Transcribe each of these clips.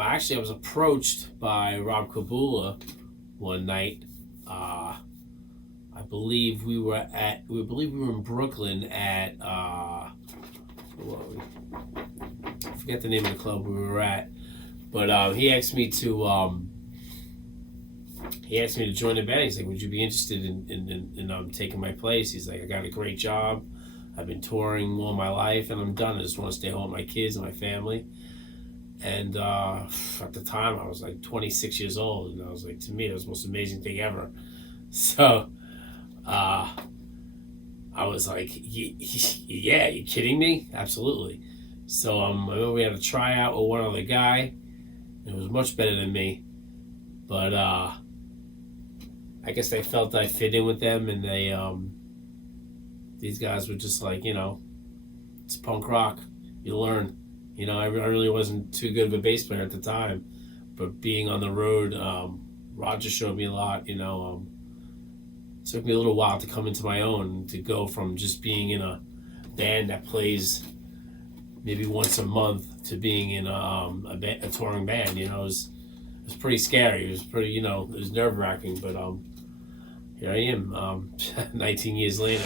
Actually, I was approached by Rob Kabula one night. I believe we were in Brooklyn at where were we? I forget the name of the club we were at, but he asked me to join the band. He's like, "Would you be interested in taking my place?" He's like, "I got a great job. I've been touring all my life, and I'm done. I just want to stay home with my kids and my family." And at the time, I was like 26 years old, and I was like, to me, it was the most amazing thing ever. So I was like, yeah, you kidding me? Absolutely. So I remember we had a tryout with one other guy. It was much better than me, but I guess they felt I fit in with them, and they these guys were just like, it's punk rock. You learn. I really wasn't too good of a bass player at the time, but being on the road, Roger showed me a lot. It took me a little while to come into my own, to go from just being in a band that plays maybe once a month to being in a touring band. It was pretty scary. It was pretty, it was nerve-wracking, but here I am, 19 years later.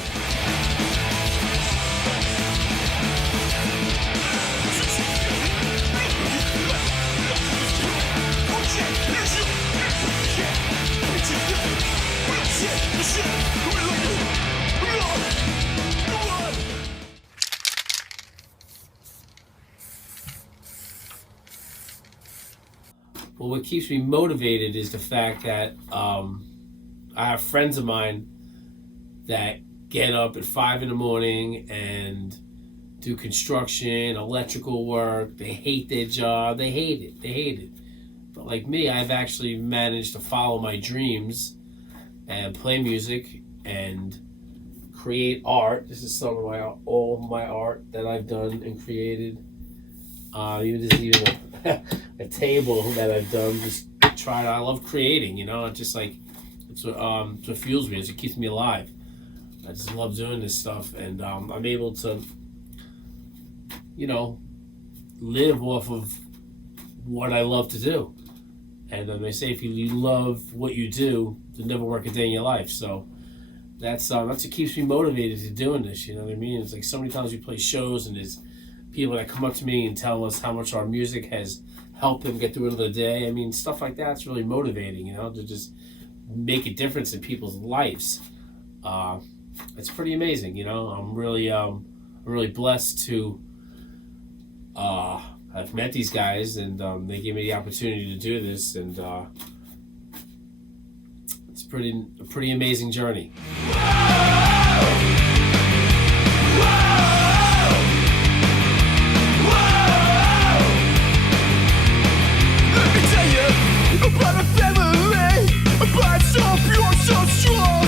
Well, what keeps me motivated is the fact that I have friends of mine that get up at 5 a.m. and do construction, electrical work. They hate their job. They hate it. But like me, I've actually managed to follow my dreams and play music and create art. This is some of all of my art that I've done and created. This is even a table that I've done. Just tried. I love creating. It's just like it's what fuels me. It keeps me alive. I just love doing this stuff, and I'm able to, live off of what I love to do. And they say if you love what you do, you'll never work a day in your life. So that's what keeps me motivated to doing this. You know what I mean? It's like so many times we play shows, and there's people that come up to me and tell us how much our music has helped them get through another day. I mean, stuff like that's really motivating. To just make a difference in people's lives. It's pretty amazing. I'm really blessed to I've met these guys, and they gave me the opportunity to do this, and it's a pretty amazing journey. Let me tell you about a family, about so pure, so strong.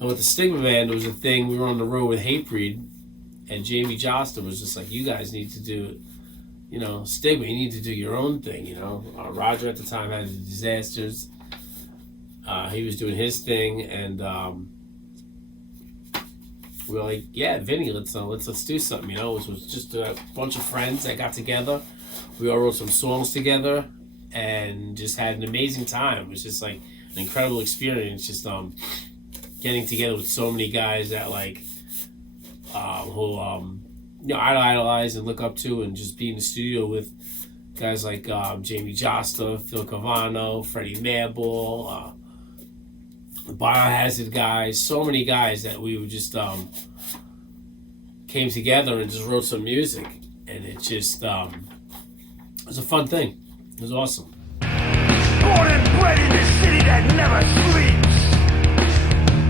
And with the Stigma Band, it was a thing. We were on the road with Hatebreed, and Jamie Josta was just like, "You guys need to do, Stigma. You need to do your own thing." Roger at the time had the Disasters. He was doing his thing, and we were like, "Yeah, Vinny, let's do something." It was just a bunch of friends that got together. We all wrote some songs together, and just had an amazing time. It was just like an incredible experience. Just getting together with so many guys that who I idolize and look up to, and just be in the studio with guys like Jamie Josta, Phil Cavano, Freddie Madball, the Biohazard guys, so many guys that we would just came together and just wrote some music, and it just it was a fun thing. It was awesome. Born and bred in this city that never sleeps.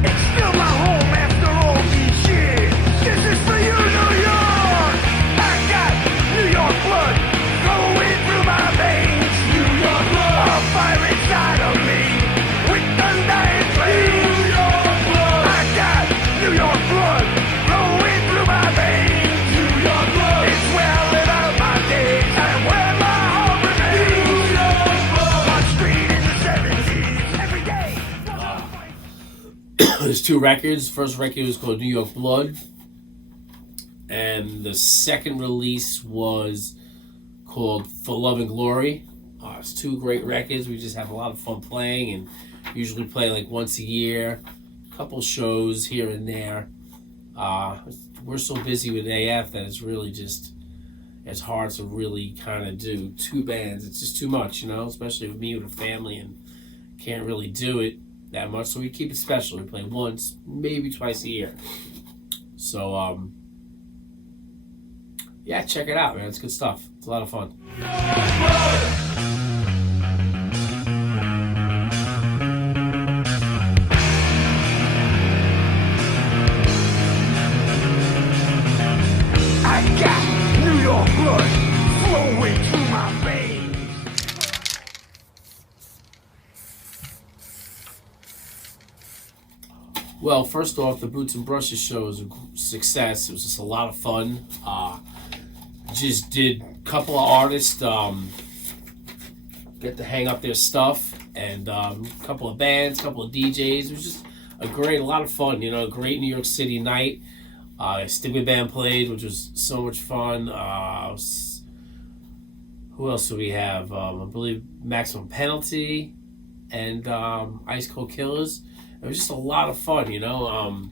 It's still my home after all these years. This is for you, New York. I got New York blood flowing through my veins. New York blood, a fire inside of me with undying flames. New York blood, I got New York blood flowing through my veins. New York blood, it's where I live out my days and where my home remains. New York blood, on street in the 70s every day. There's 2 records. First record was called New York Blood, and the second release was called For Love and Glory. It's 2 great records. We just have a lot of fun playing, and usually play like once a year, a couple shows here and there. We're so busy with AF that it's really just, it's hard to really kind of do 2 bands. It's just too much, you know, especially with me with a family, and can't really do it that much. So we keep it special. We play once, maybe twice a year. So yeah, check it out, man. It's good stuff. It's a lot of fun. I got New York blood flowing through my veins. Well, first off, the Boots and Brushes show was a success. It was just a lot of fun. Just did a couple of artists get to hang up their stuff, and a couple of bands, a couple of DJs. It was just a lot of fun, you know, a great New York City night. Stigma Band played, which was so much fun. Who else do we have? I believe Maximum Penalty and Ice Cold Killers. It was just a lot of fun, you know.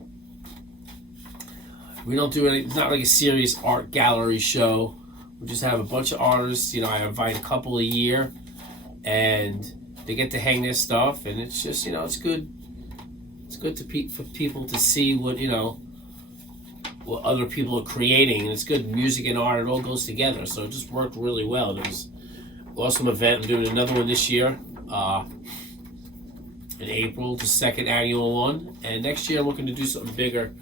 We don't do it's not like a serious art gallery show. We just have a bunch of artists, you know, I invite a couple a year, and they get to hang their stuff, and it's just, you know, it's good. It's good for people to see what, you know, what other people are creating, and it's good. Music and art, it all goes together, so it just worked really well. It was an awesome event. I'm doing another one this year. In April, the 2nd annual one, and next year I'm looking to do something bigger.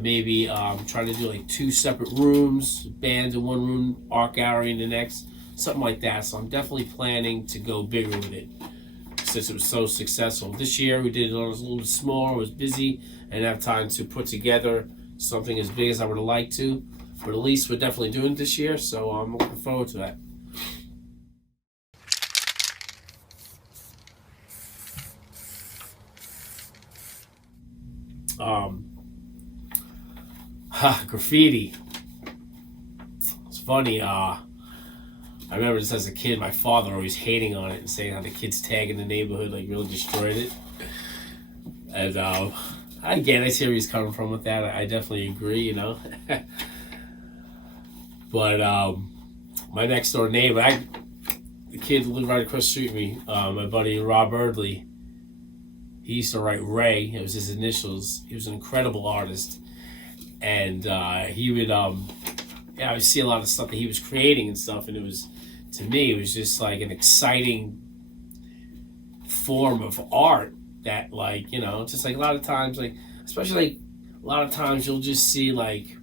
Maybe trying to do like 2 separate rooms, bands in one room, art gallery in the next, something like that. So I'm definitely planning to go bigger with it since it was so successful. This year we did it a little bit smaller. I was busy and didn't have time to put together something as big as I would have liked to, but at least we're definitely doing it this year, so I'm looking forward to that. Graffiti. It's funny. I remember this as a kid. My father always hating on it and saying how the kids tag in the neighborhood like really destroyed it. And again, I see where he's coming from with that. I definitely agree, you know. But my next door neighbor, the kid who lived right across the street from me, my buddy Rob Erdley, he used to write Ray. It was his initials. He was an incredible artist. And he would, I would see a lot of stuff that he was creating and stuff. And it was, to me, it was just like an exciting form of art that, like, you know, just like a lot of times, like, especially like a lot of times you'll just see like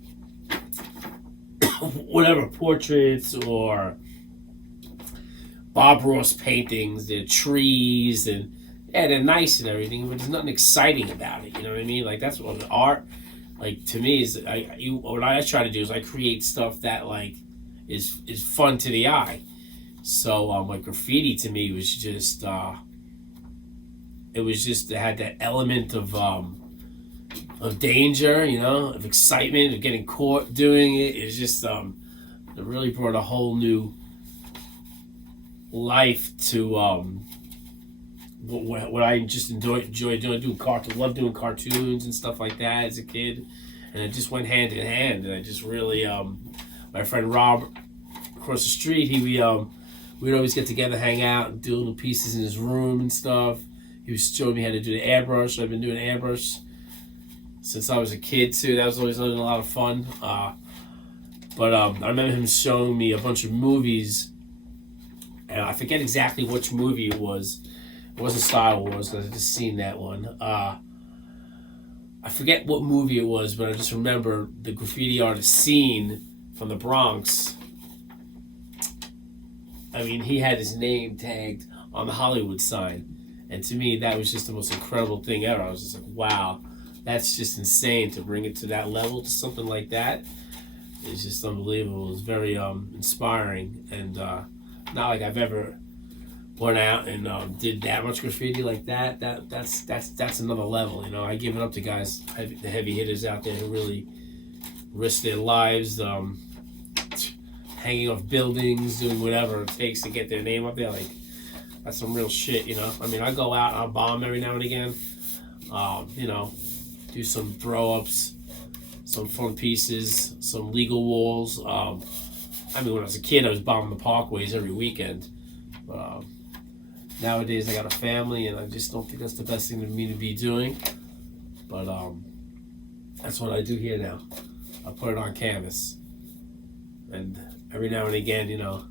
whatever portraits or Bob Ross paintings, they're trees and yeah, they're nice and everything, but there's nothing exciting about it. You know what I mean? Like that's what art, like to me, is. What I try to do is I create stuff that like is fun to the eye. So like graffiti to me was just it had that element of danger, you know, of excitement, of getting caught doing it. It's just it really brought a whole new life to what I just enjoy doing. Love doing cartoons and stuff like that as a kid, and it just went hand in hand. And I just really my friend Rob across the street, we'd always get together, hang out, and do little pieces in his room and stuff. He was showing me how to do the airbrush. I've been doing airbrush since I was a kid too. That was always a lot of fun. But I remember him showing me a bunch of movies, and I forget exactly which movie it was. It wasn't Star Wars, because I just seen that one. I forget what movie it was, but I just remember the graffiti artist scene from the Bronx. I mean, he had his name tagged on the Hollywood sign. And to me, that was just the most incredible thing ever. I was just like, wow, that's just insane to bring it to that level, to something like that. It's just unbelievable. It's very inspiring. And not like I've ever went out and did that much graffiti like that. That's another level. You know, I give it up to guys, the heavy hitters out there who really risk their lives, hanging off buildings, doing whatever it takes to get their name up there. Like, that's some real shit, you know. I mean, I go out and I'll bomb every now and again. You know, do some throw-ups, some fun pieces, some legal walls. I mean, when I was a kid, I was bombing the parkways every weekend. But nowadays, I got a family, and I just don't think that's the best thing for me to be doing. But that's what I do here now. I put it on canvas. And every now and again, you know,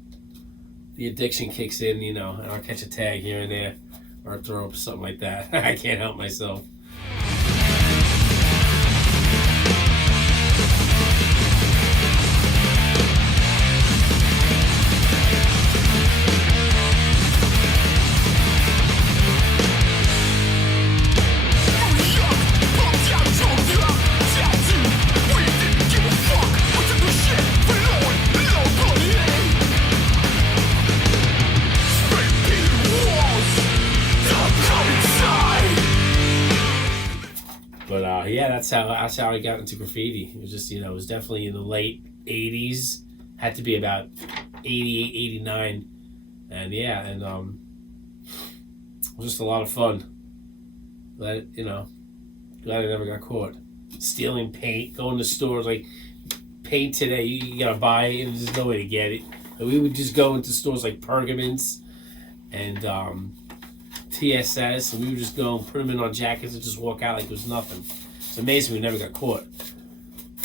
the addiction kicks in, you know, and I'll catch a tag here and there, or throw up something like that. I can't help myself. But yeah, that's how I got into graffiti. It was just, you know, it was definitely in the late 80s. Had to be about 88, 89. And yeah, and it was just a lot of fun. Glad I never got caught. Stealing paint, going to stores, like paint today, you gotta buy it, and there's no way to get it. And we would just go into stores like Pergaments and TSS, and we would just go and put them in our jackets and just walk out like it was nothing. It's amazing we never got caught.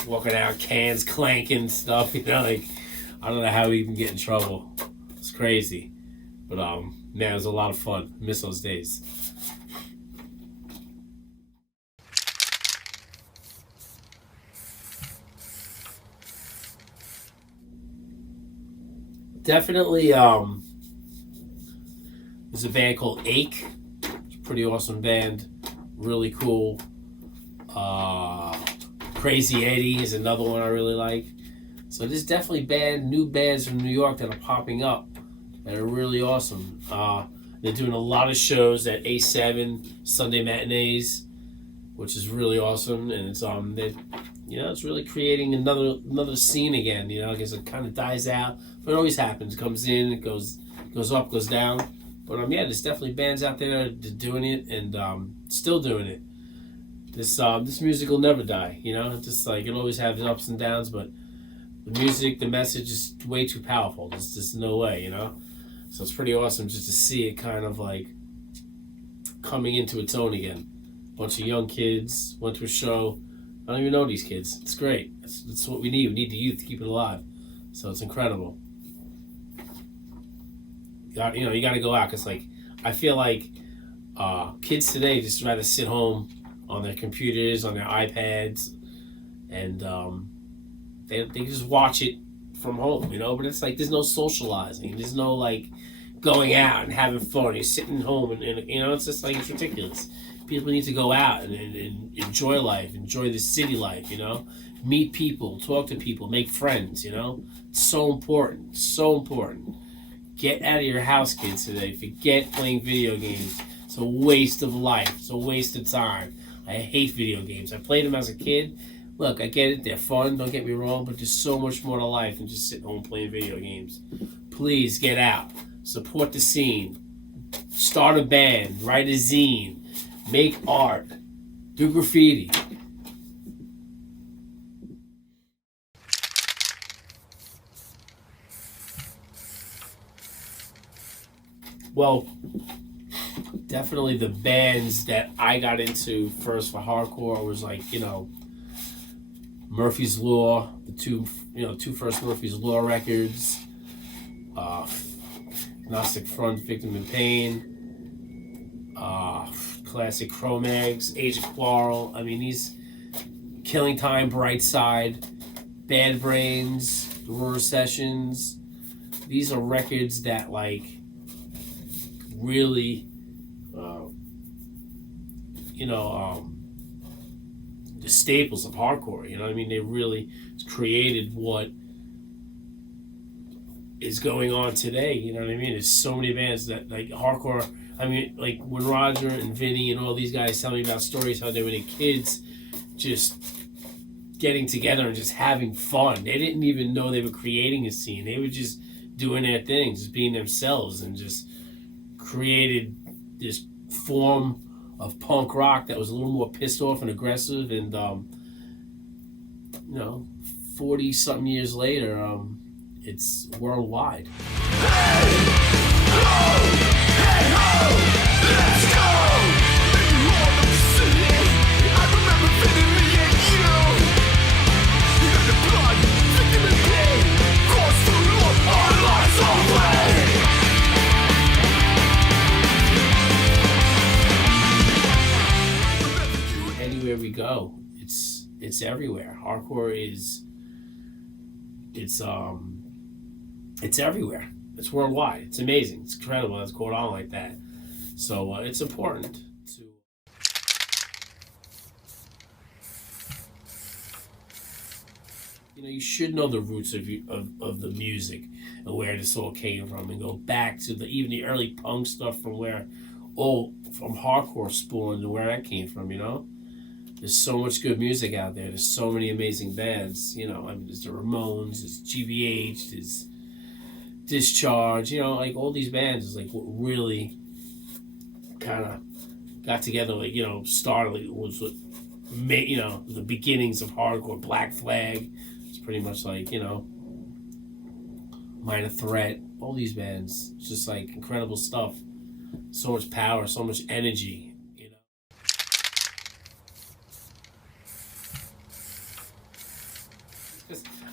Walking out, cans clanking, stuff, you know, like, I don't know how we even get in trouble. It's crazy. But man, it was a lot of fun. I miss those days. Definitely, there's a band called Ache. It's a pretty awesome band. Really cool. Crazy Eddie is another one I really like. So there's definitely new bands from New York that are popping up that are really awesome. They're doing a lot of shows at A7 Sunday matinees, which is really awesome. And it's it's really creating another scene again. You know, I guess it kind of dies out, but it always happens. It comes in, it goes up, goes down. But yeah, there's definitely bands out there that are doing it and still doing it. This music will never die. You know, it's just like it always has ups and downs, but the music, the message is way too powerful. There's just no way, you know. So it's pretty awesome just to see it kind of like coming into its own again. A bunch of young kids went to a show. I don't even know these kids. It's great. That's what we need. We need the youth to keep it alive. So it's incredible. You got to go out, because like I feel like kids today just rather sit home on their computers, on their iPads, and they just watch it from home, you know. But it's like there's no socializing. There's no like going out and having fun. You're sitting home and you know, it's just like it's ridiculous. People need to go out and enjoy life, enjoy the city life, you know. Meet people, talk to people, make friends, you know. It's so important, so important. Get out of your house, kids, today. Forget playing video games. It's a waste of life. It's a waste of time. I hate video games. I played them as a kid. Look, I get it. They're fun. Don't get me wrong. But there's so much more to life than just sitting home playing video games. Please get out. Support the scene. Start a band. Write a zine. Make art. Do graffiti. Well, definitely the bands that I got into first for hardcore was like, Murphy's Law, the two first Murphy's Law records, Agnostic Front, Victim in Pain, classic Cro-Mags, Age of Quarrel. I mean, these Killing Time, Bright Side, Bad Brains, The Roar Sessions. These are records that like really, the staples of hardcore. You know what I mean? They really created what is going on today. You know what I mean? There's so many bands that like hardcore. I mean, like when Roger and Vinny and all these guys tell me about stories how they were kids, just getting together and just having fun. They didn't even know they were creating a scene. They were just doing their thing, just being themselves, and just created this form of punk rock that was a little more pissed off and aggressive. And 40 something years later, it's worldwide. Hey ho, let's go. You all of the city. I remember fitting me and you. In the blood, victim in pain. Cross through our lives away. Anywhere we go, it's everywhere. Hardcore it's everywhere. It's worldwide. It's amazing. It's incredible. It's going on like that. So it's important to. You should know the roots of the music and where this all came from, and go back to even the early punk stuff from hardcore spawned and where that came from. There's so much good music out there. There's so many amazing bands. There's the Ramones, there's GBH, there's Discharge. Like all these bands is like what really kind of got together. Like started. Like, was what made the beginnings of hardcore. Black Flag. It's pretty much like Minor Threat. All these bands. It's just like incredible stuff. So much power. So much energy.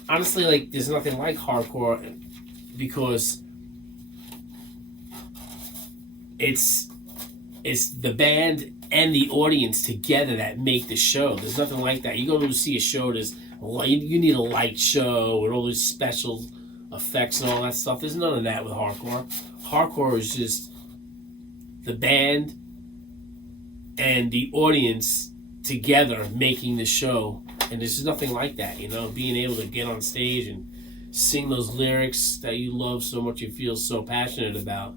Honestly, like, there's nothing like hardcore because it's the band and the audience together that make the show. There's nothing like that. You go to see a show, you need a light show and all these special effects and all that stuff. There's none of that with hardcore. Hardcore is just the band and the audience together making the show. And there's nothing like that, being able to get on stage and sing those lyrics that you love so much, you feel so passionate about,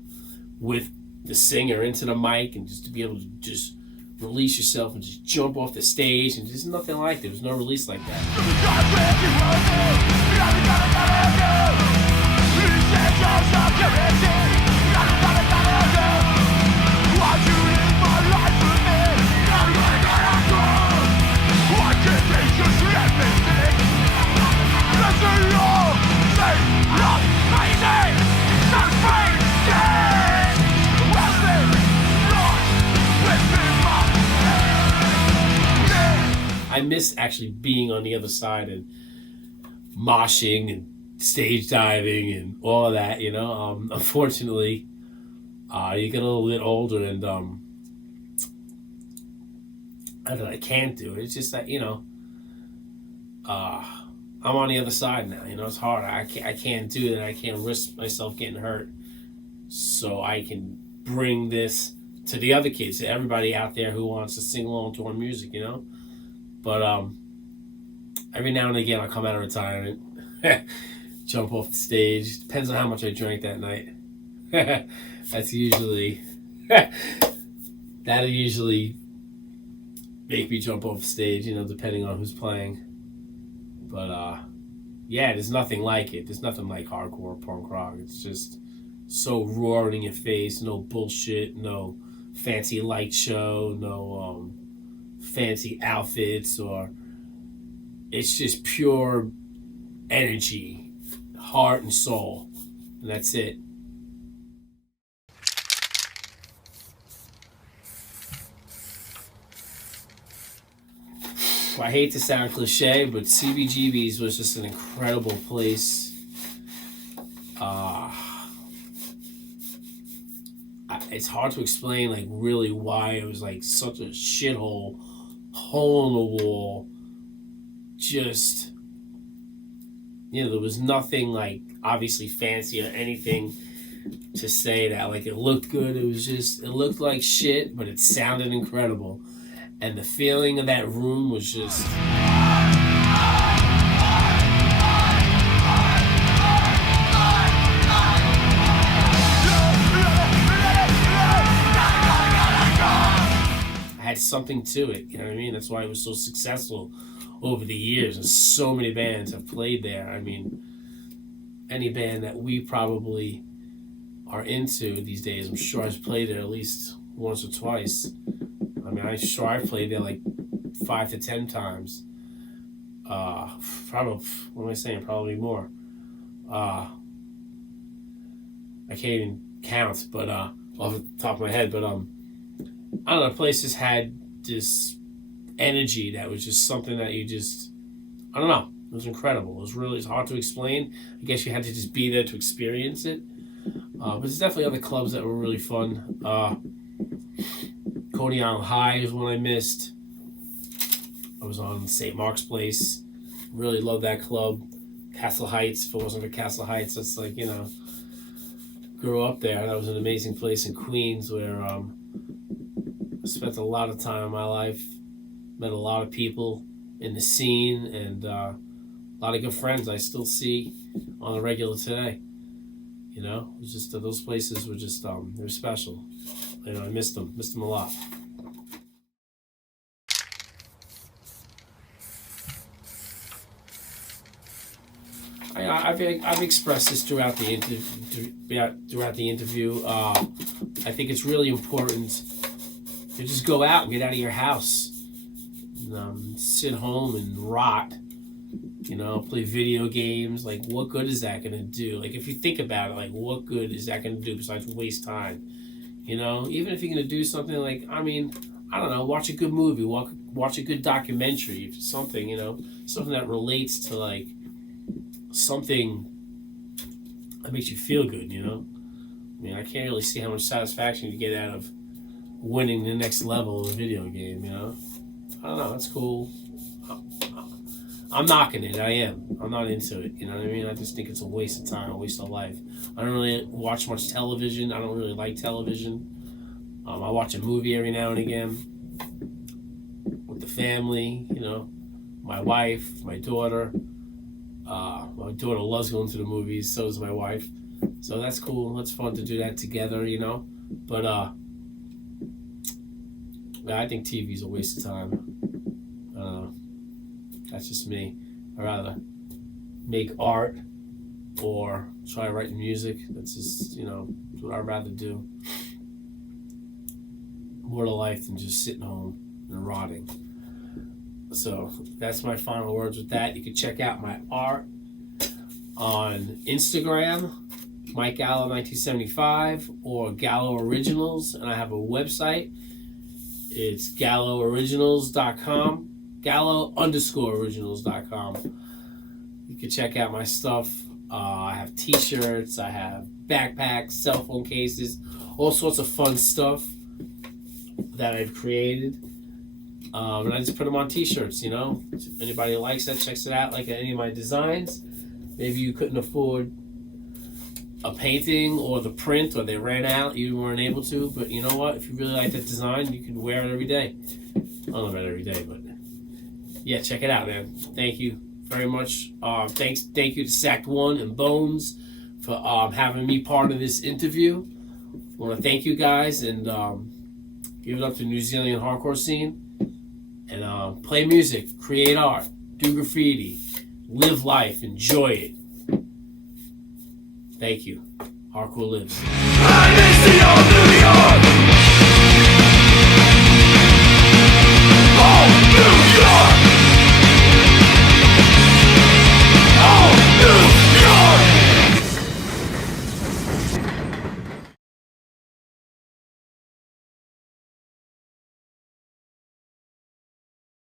with the singer into the mic, and just to be able to just release yourself and just jump off the stage. And there's nothing like that. There's no release like that. I miss actually being on the other side and moshing and stage diving and all of that, Unfortunately, you get a little bit older, and I can't do it. It's just that, I'm on the other side now. It's hard. I can't do that. I can't risk myself getting hurt. So I can bring this to the other kids, to everybody out there who wants to sing along to our music, But every now and again, I'll come out of retirement, jump off the stage. Depends on how much I drank that night. That'll usually make me jump off the stage, depending on who's playing. But there's nothing like it. There's nothing like hardcore punk rock. It's just so raw in your face. No bullshit. No fancy light show. No fancy outfits, or it's just pure energy, heart and soul, and that's it. I hate to sound cliche, but CBGB's was just an incredible place. It's hard to explain, like, really why it was like such a shithole, hole in the wall. Just, there was nothing like obviously fancy or anything to say that like it looked good. It was just, it looked like shit, but it sounded incredible, and the feeling of that room was just. Had something to it, you know what I mean? That's why it was so successful over the years, and so many bands have played there. I mean, any band that we probably are into these days, I'm sure has played there at least once or twice. I mean, I've played there like 5 to 10 times. Probably, what am I saying? Probably more. I can't even count, but off the top of my head, but I don't know, the place just had this energy that was just something that you just, I don't know, it was incredible. It's hard to explain. I guess you had to just be there to experience it. But there's definitely other clubs that were really fun. Coney Island High is one I missed. I was on St. Mark's Place. Really loved that club. Castle Heights, if it wasn't for Castle Heights, that's like, grew up there. That was an amazing place in Queens where I spent a lot of time in my life, met a lot of people in the scene, and a lot of good friends I still see on the regular today. It was just those places were just they were special. I missed them a lot. I've expressed this throughout the interview. I think it's really important to just go out and get out of your house, and, sit home and rot. Play video games. Like, what good is that going to do? Like, if you think about it, like, what good is that going to do besides waste time? Even if you're going to do something like, I don't know, watch a good movie, watch a good documentary, something, something that relates to, like, something that makes you feel good, I can't really see how much satisfaction you get out of winning the next level of a video game, I don't know, that's cool. I'm knocking it, I am. I'm not into it, you know what I mean? I just think it's a waste of time, a waste of life. I don't really watch much television. I don't really like television. I watch a movie every now and again with the family, my wife, my daughter. My daughter loves going to the movies, so does my wife. So that's cool. It's fun to do that together, But I think TV's a waste of time. That's just me. I'd rather make art or try writing music. That's just, what I'd rather do. More to life than just sitting home and rotting. So that's my final words with that. You can check out my art on Instagram, Mike Gallo 1975, or Gallo Originals, and I have a website. It's GalloOriginals.com, Gallo_originals.com. You can check out my stuff. I have t-shirts, I have backpacks, cell phone cases, all sorts of fun stuff that I've created. And I just put them on t-shirts, If anybody likes that, checks it out, like any of my designs. Maybe you couldn't afford a painting or the print, or they ran out, you weren't able to, but you know what? If you really like that design, you can wear it every day. I don't know about every day, but yeah, check it out, man. Thank you very much. Thank you to Sacked One and Bones for having me part of this interview. I want to thank you guys and give it up to New Zealand hardcore scene. And play music, create art, do graffiti, live life, enjoy it. Thank you. Hardcore lives.